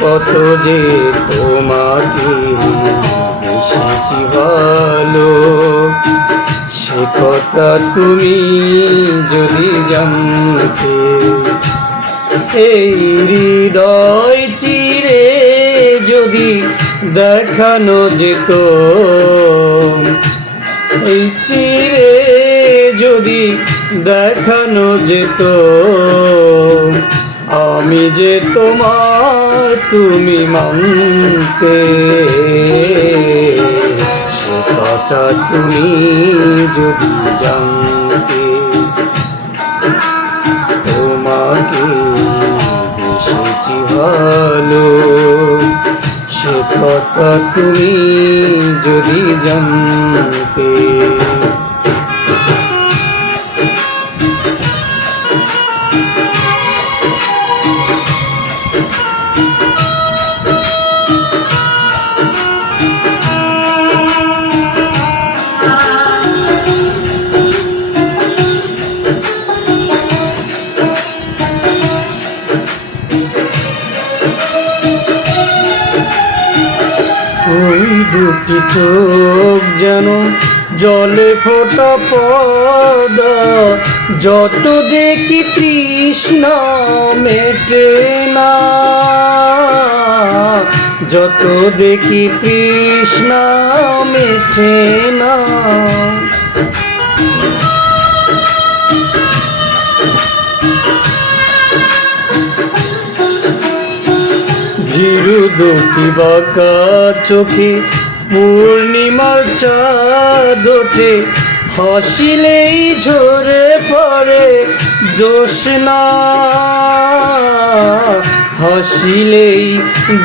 কত যে তোমাকে বেসেছি ভালো, সে কথা তুমি যদি জানতে। এই হৃদয় চিরে যদি দেখানো যেত, এই চিরে যদি দেখানো যেত, আমি যে তোমার তুমি মানতে। সে কথা তুমি যদি জানতে, তোমাকে বেসেছি ভালো, সে কথা তুমি যদি জানতে। ওই দুটি চোখ যেন জলে ফোটা পদ্মা, যত দেখি তৃষ্ণা মেটে না, যত দেখি তৃষ্ণা মেটে না। ভীরু দুটি বাঁকা চোখে পূর্ণিমার চাঁদ ওঠে, হাসিলেই ঝরে পড়ে জ্যোৎস্না, হাসিলেই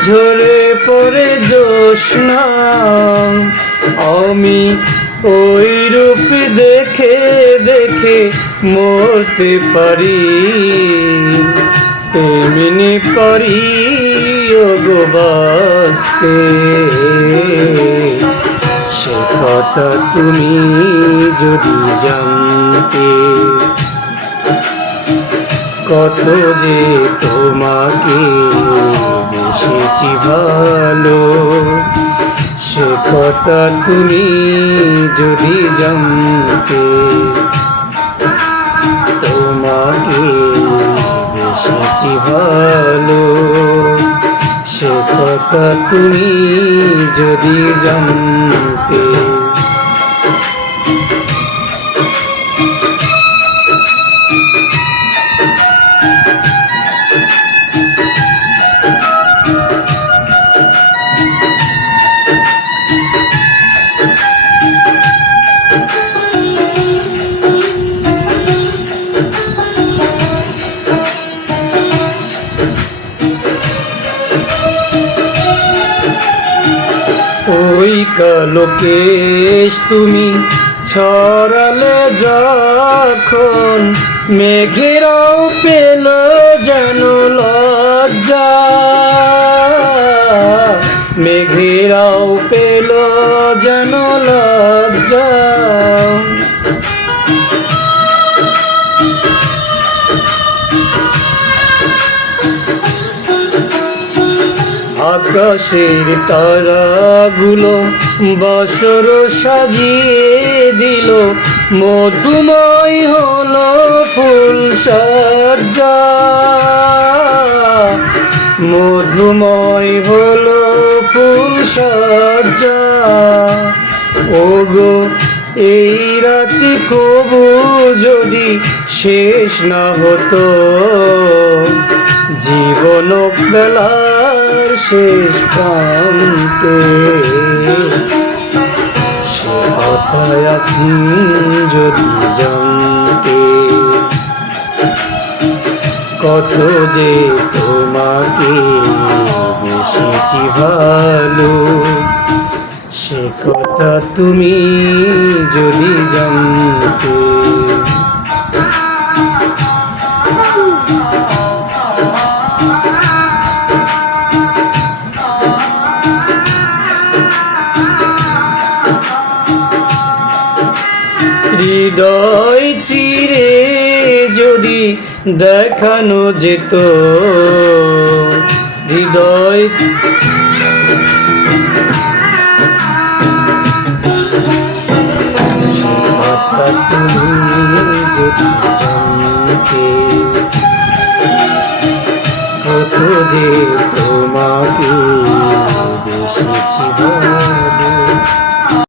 ঝরে পড়ে জ্যোৎস্না। আমি ওই রূপ দেখে দেখে মরতে পারি, তেমনি পারি ওগো বাঁচতে। সে কথা তুমি যদি জানতে, কত যে তোমাকে বেসেছি ভালো, সে কথা তুমি যদি জানতে। তোমাকে বেসেছি ভালো, সে কথা তুমি যদি জানতে। ওই কালো কেশ তুমি ছড়ালে যখন, মেঘেরাও পেল যেন লজ্জা, মেঘেরাও পেল যেন লজ্জা। আকাশের তারাগুলো বাসর সাজিয়ে দিল, মধুময় হলো ফুল সজ্জা, মধুময় হলো ফুল সজ্জা। ওগো এই রাতি কবু যদি শেষ না হতো, জীবন বেলার শেষ প্রান্তে। সে কথা আপনি যদি জানতে, কত যে তোমাকে বেসেছি ভালো, সে কথা তুমি যদি জানতে। হৃদয় চিরে যদি দেখানো যেত, হৃদয় কথা তুমি যদি জানতে, কত যে তোমাকে বেশিছি ভালো।